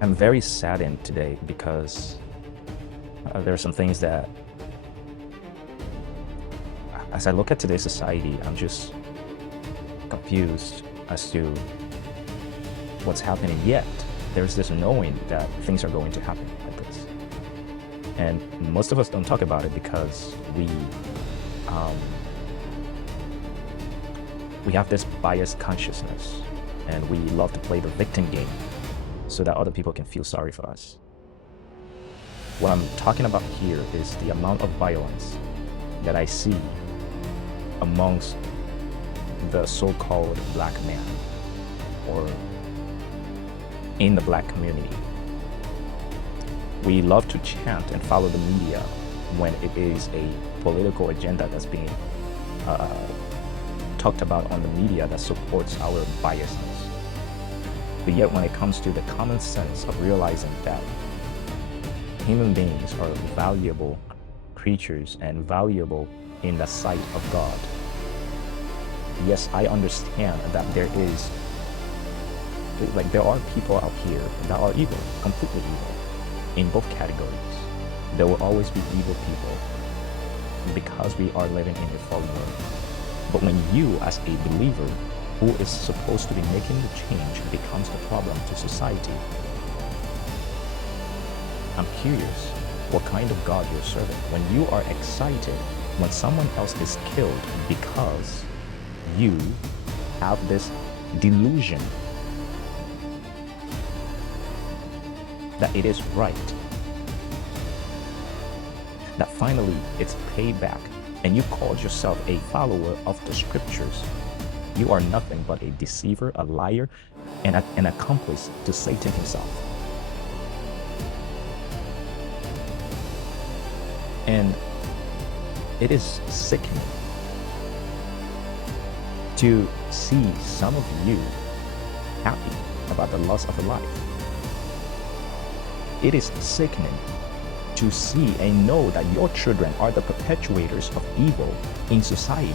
I'm very saddened today because there are some things that, as I look at today's society, I'm just confused as to what's happening. Yet, there's this knowing that things are going to happen like this. And most of us don't talk about it because um, we have this biased consciousness and we love to play the victim game so that other people can feel sorry for us. What I'm talking about here is the amount of violence that I see amongst the so-called black man or in the black community. We love to chant and follow the media when it is a political agenda that's being talked about on the media that supports our biasness. But yet when it comes to the common sense of realizing that human beings are valuable creatures and valuable in the sight of God, yes, I understand that there are people out here that are evil, completely evil, in both categories. There will always be evil people because we are living in a fallen world. But when you, as a believer who is supposed to be making the change, becomes the problem to society, I'm curious what kind of God you're serving. When you are excited when someone else is killed because you have this delusion that it is right, that finally it's paid back, and you called yourself a follower of the scriptures, you are nothing but a deceiver, a liar, and an accomplice to Satan himself. And it is sickening to see some of you happy about the loss of a life. It is sickening to see and know that your children are the perpetuators of evil in society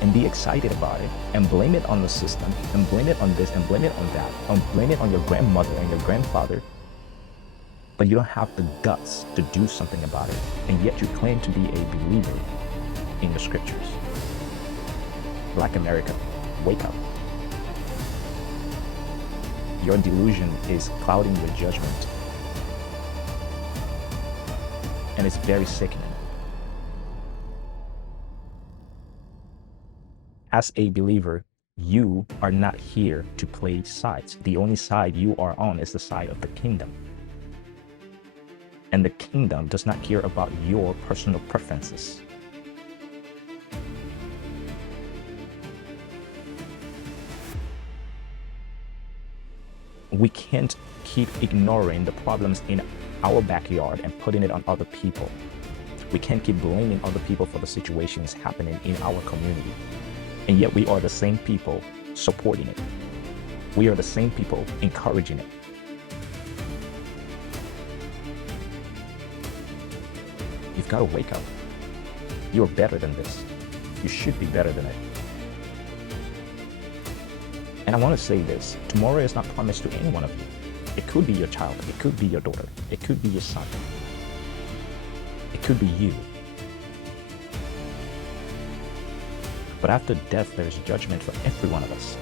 and be excited about it and blame it on the system and blame it on this and blame it on that and blame it on your grandmother and your grandfather. But you don't have the guts to do something about it, and yet you claim to be a believer in the scriptures. Black America, wake up. Your delusion is clouding your judgment, and it's very sickening. As a believer, you are not here to play sides. The only side you are on is the side of the kingdom. And the kingdom does not care about your personal preferences. We can't keep ignoring the problems in our backyard and putting it on other people. We can't keep blaming other people for the situations happening in our community. And yet we are the same people supporting it. We are the same people encouraging it. You've got to wake up. You're better than this. You should be better than it. And I want to say this, tomorrow is not promised to any one of you. It could be your child, it could be your daughter, it could be your son, it could be you. But after death, there is judgment for every one of us.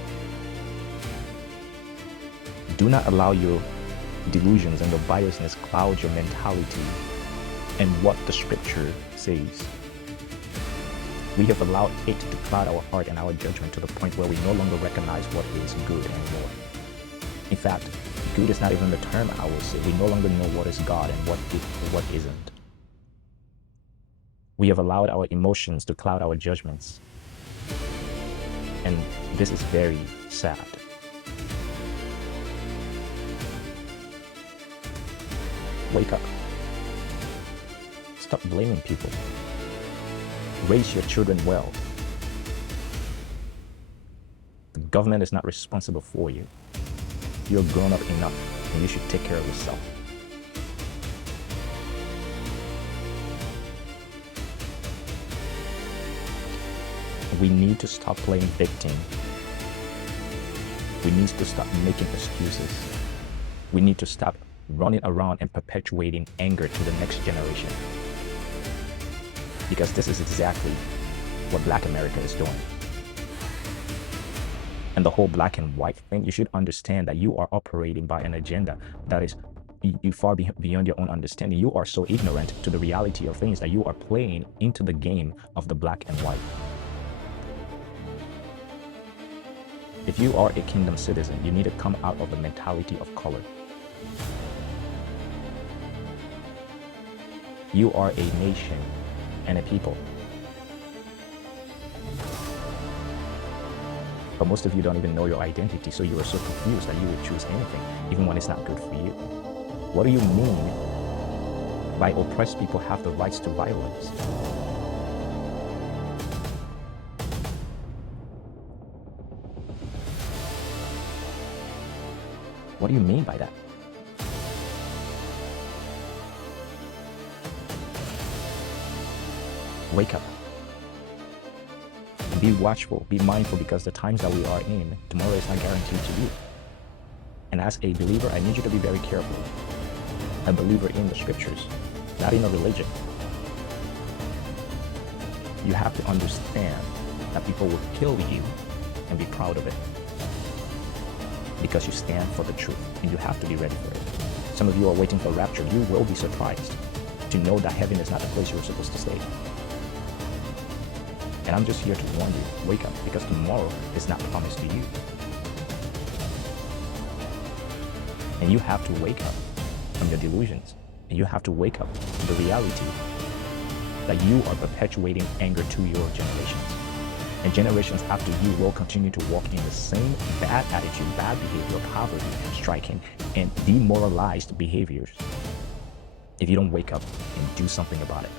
Do not allow your delusions and your biasness cloud your mentality and what the scripture says. We have allowed it to cloud our heart and our judgment to the point where we no longer recognize what is good anymore. In fact, good is not even the term I will say. We no longer know what is God and what isn't. We have allowed our emotions to cloud our judgments. And this is very sad. Wake up. Stop blaming people. Raise your children well. The government is not responsible for you. You're grown up enough and you should take care of yourself. We need to stop playing victim. We need to stop making excuses. We need to stop running around and perpetuating anger to the next generation. Because this is exactly what Black America is doing. And the whole black and white thing, you should understand that you are operating by an agenda that is far beyond your own understanding. You are so ignorant to the reality of things that you are playing into the game of the black and white. If you are a kingdom citizen, you need to come out of the mentality of color. You are a nation and a people. But most of you don't even know your identity, so you are so confused that you would choose anything, even when it's not good for you. What do you mean by oppressed people have the rights to violence? What do you mean by that? Wake up. Be watchful, be mindful, because the times that we are in, tomorrow is not guaranteed to you. And as a believer, I need you to be very careful. A believer in the scriptures, not in a religion. You have to understand that people will kill you and be proud of it. Because you stand for the truth, and you have to be ready for it. Some of you are waiting for rapture. You will be surprised to know that heaven is not the place you're supposed to stay. And I'm just here to warn you, wake up, because tomorrow is not promised to you. And you have to wake up from your delusions. And you have to wake up to the reality that you are perpetuating anger to your generations. And generations after you will continue to walk in the same bad attitude, bad behavior, poverty, striking, and demoralized behaviors if you don't wake up and do something about it.